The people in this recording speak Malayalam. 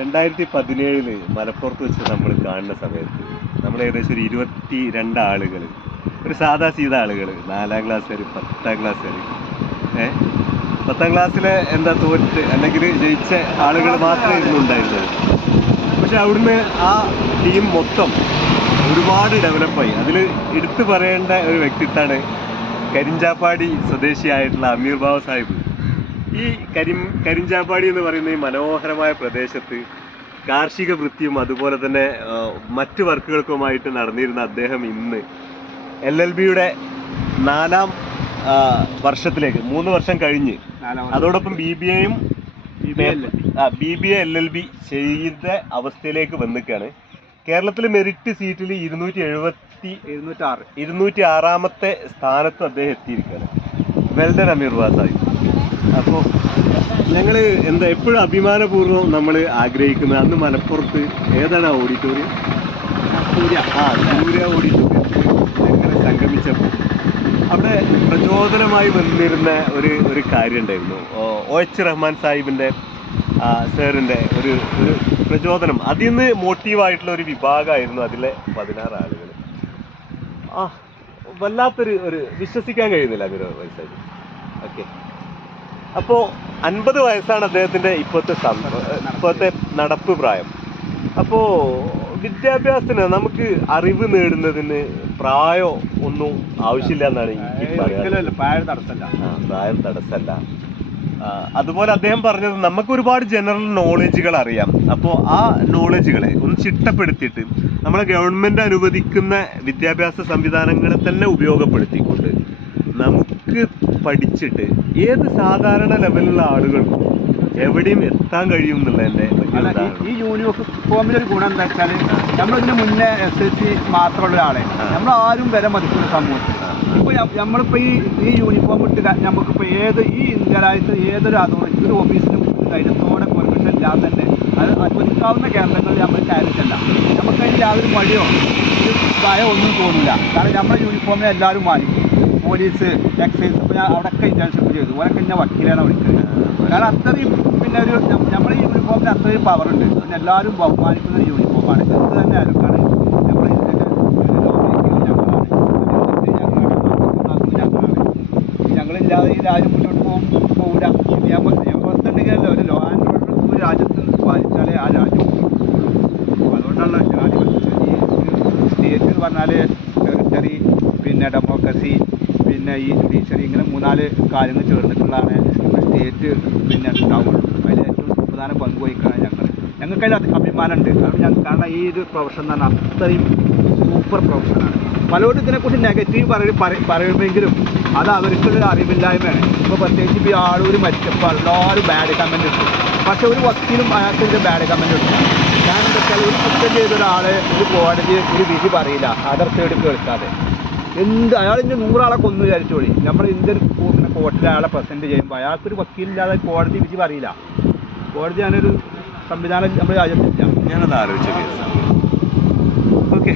രണ്ടായിരത്തി പതിനേഴിൽ മലപ്പുറത്ത് വെച്ച് നമ്മൾ കാണുന്ന സമയത്ത് നമ്മൾ ഏകദേശം ഒരു ഇരുപത്തി രണ്ട് ആളുകൾ ഒരു സാധാ സീത ആളുകൾ നാലാം ക്ലാസ് വരെ പത്താം ക്ലാസ് വരെ ഏ? പത്താം ക്ലാസ്സിലെ എന്താ തോറ്റ് അല്ലെങ്കിൽ ജയിച്ച ആളുകൾ മാത്രമേ ഇരുന്നുണ്ടായിരുന്നത് പക്ഷെ അവിടുന്ന് ആ ടീം മൊത്തം ഒരുപാട് ഡെവലപ്പായി. അതിൽ എടുത്തു പറയേണ്ട ഒരു വ്യക്തിത്വമാണ് കരിഞ്ചാപ്പാടി സ്വദേശിയായിട്ടുള്ള അമീർ ബാബ സാഹിബ്. ഈ കരി കരിഞ്ചാപ്പാടി എന്ന് പറയുന്ന ഈ മനോഹരമായ പ്രദേശത്ത് കാർഷിക വൃത്തിയും അതുപോലെ തന്നെ മറ്റു വർക്കുകൾക്കുമായിട്ട് നടന്നിരുന്ന അദ്ദേഹം ഇന്ന് എൽ എൽ ബിയുടെ നാലാം വർഷത്തിലേക്ക് മൂന്ന് വർഷം കഴിഞ്ഞ് അതോടൊപ്പം ബി ബി എയും B B A L L B ചെയ്ത അവസ്ഥയിലേക്ക് വന്നിക്കാണ്. കേരളത്തിൽ മെറിറ്റ് സീറ്റിൽ ഇരുന്നൂറ്റി എഴുപത്തി ഇരുന്നൂറ്റാറ്. ഇരുന്നൂറ്റി ആറാമത്തെ സ്ഥാനത്ത് അദ്ദേഹം എത്തിയിരിക്കുകയാണ്. വെൽഡൻ അമീർ വാസായി. അപ്പോൾ ഞങ്ങൾ എന്താ എപ്പോഴും അഭിമാനപൂർവം നമ്മൾ ആഗ്രഹിക്കുന്നത് അന്ന് മലപ്പുറത്ത് ഏതാണ് ഓഡിറ്റോറിയം സൂര്യ. ആ സൂര്യ ഓഡിറ്റോറിയത്തിൽ ഞങ്ങൾ സംഗമിച്ചപ്പോൾ അവിടെ പ്രചോദനമായി വന്നിരുന്ന ഒരു ഒരു കാര്യം ഉണ്ടായിരുന്നു ഒ എച്ച് റഹ്മാൻ സാഹിബിന്റെ സാറിന്റെ ഒരു ഒരു പ്രചോദനം. അതിൽ നിന്ന് മോട്ടീവായിട്ടുള്ള ഒരു വിഭാഗമായിരുന്നു അതിലെ പതിനാറ് ആളുകൾ ആ വല്ലാത്തൊരു ഒരു വിശ്വസിക്കാൻ കഴിയുന്നില്ല അമീർ വയസ്സായി ഓക്കെ അപ്പോൾ അൻപത് വയസ്സാണ് അദ്ദേഹത്തിന്റെ ഇപ്പോഴത്തെ സം- ഇപ്പോഴത്തെ നടപ്പ് പ്രായം. അപ്പോൾ വിദ്യാഭ്യാസത്തിന് നമുക്ക് അറിവ് നേടുന്നതിന് പ്രായോ ഒന്നും ആവശ്യമില്ല എന്നാണ് എനിക്ക് പ്രായം തടസ്സമല്ല. തടസ്സമല്ല. അതുപോലെ അദ്ദേഹം പറഞ്ഞത് നമുക്ക് ഒരുപാട് ജനറൽ നോളജുകൾ അറിയാം. അപ്പോൾ ആ നോളജുകളെ ഒന്ന് ചിട്ടപ്പെടുത്തിയിട്ട് നമ്മളെ ഗവൺമെന്റ് അനുവദിക്കുന്ന വിദ്യാഭ്യാസ സംവിധാനങ്ങളെ തന്നെ ഉപയോഗപ്പെടുത്തിക്കൊണ്ട് നമുക്ക് പഠിച്ചിട്ട് ഏത് സാധാരണ ലെവലിലുള്ള ആളുകൾക്കും എവിടെയും എത്താൻ കഴിയും എന്നുള്ളതിന്റെ ഈ- യൂണിവേഴ്സ് യൂണിഫോമിന്റെ ഒരു ഗുണം എന്താ വെച്ചാൽ നമ്മളിതിന് മുന്നേ എസ് എൽ സി മാത്രമുള്ള ഒരാളെ. നമ്മൾ ആരും വില മതിക്കുന്ന സമൂഹത്തിൽ. ഇപ്പോൾ ഇപ്പൊ ന- നമ്മളിപ്പോ ഈ ഈ യൂണിഫോം ഇട്ട് നമുക്ക് നമുക്കിപ്പോ ഏത് ഈ ഇന്ത്യ രാജ്യത്ത് ഏതൊരു അതോറിറ്റി ഒരു ഓഫീസിനും ധൈര്യത്തോടെ പെർമിഷൻ ഇല്ലാതെ തന്നെ അത് അനുവദിക്കാവുന്ന കേന്ദ്രങ്ങളിൽ നമ്മൾ കയറിച്ചല്ല നമുക്ക് അതിന് യാതൊരു മടിയോ? ഒരു ഭയം ഒന്നും തോന്നില്ല കാരണം നമ്മുടെ യൂണിഫോമിനെ എല്ലാവരും മാനിക്കും. പോലീസ് എക്സൈസ് ഇപ്പോൾ ഞാൻ അവിടെയൊക്കെ ഇന്റേൺഷിപ്പ് ചെയ്തു ഓരൊക്കെ എന്നെ വക്കീലാണ് വിളിക്കുന്നത് കാരണം അത്രയും പിന്നെ ഒരു നമ്മുടെ ഈ യൂണിഫോമിന് അത്രയും പവർ ഉണ്ട്. പിന്നെ എല്ലാവരും ബഹുമാനിക്കുന്ന ഒരു യൂണിഫോമാണ് എന്ത് തന്നെ ആയാലും കാരണം. ഞങ്ങളാണ്. ഞങ്ങളില്ലാതെ ഈ രാജ്യം മുന്നോട്ട് പോകും പോകില്ല നിയമ നിയമവ്യവസ്ഥ ഉണ്ടെങ്കിലല്ലോ ഒരു ലോ ആൻഡ് ഓർഡർ രാജ്യത്ത് പാലിച്ചാലേ ആ രാജ്യം അതുകൊണ്ടാണല്ലോ ഈ സ്റ്റേറ്റ് എന്ന് പറഞ്ഞാൽ ടെറിട്ടറി പിന്നെ ഡെമോക്രസി പിന്നെ ഈ ജുഡീഷ്യറി ഇങ്ങനെ മൂന്നാൽ കാര്യങ്ങൾ ചേർന്നിട്ടുള്ളതാണ് സ്റ്റേറ്റ് പിന്നെ ഉണ്ടാവുള്ളൂ. അതിൽ ഏറ്റവും പ്രധാന പങ്ക് വഹിക്കുകയാണ് ഞങ്ങൾ ഞങ്ങൾക്ക് അതിൽ അഭിമാനമുണ്ട്. കാരണം ഞങ്ങൾ കാരണം ഈ ഒരു പ്രൊഫഷൻ എന്ന് പറഞ്ഞാൽ അത്രയും സൂപ്പർ പ്രൊഫഷനാണ് പലരോടും ഇതിനെക്കുറിച്ച് നെഗറ്റീവ് പറയും പറ- പറയുമെങ്കിലും അത് അവർക്കൊരു അറിവില്ലായ്മയാണ്. ഇപ്പോൾ പ്രത്യേകിച്ച് ഇപ്പോൾ ആളൊരു മരിച്ചപ്പോൾ എല്ലാവരും ബാഡ് കമന്റ് ഇട്ടു. പക്ഷെ ഒരു വക്കീലും അയാൾക്കെതിരെ ബാഡ് കമന്റ് ഇട്ടു കാരണം എന്താ വെച്ചാൽ ഒരു കുറ്റം ചെയ്ത ഒരാളെ ഒരു കോടതി ഒരു വിധി പറയില്ല. അതർ സൈഡ് കേൾക്കാതെ എന്ത് അയാൾ ഇനി നൂറാളെ കൊന്നു വിചാരിച്ചോളി നമ്മൾ ഇന്ത്യൻ കോർട്ടിൽ അയാളെ പ്രസന്റ് ചെയ്യുമ്പോൾ അയാൾക്കൊരു വക്കീലില്ലാതെ കോടതി വിധി പറയില്ല. കോടതി അങ്ങനൊരു സംവിധാനം നമ്മൾ രാജ്യത്തില്ല ഞാനത് ആലോചിച്ച കേസാണ് ഓക്കെ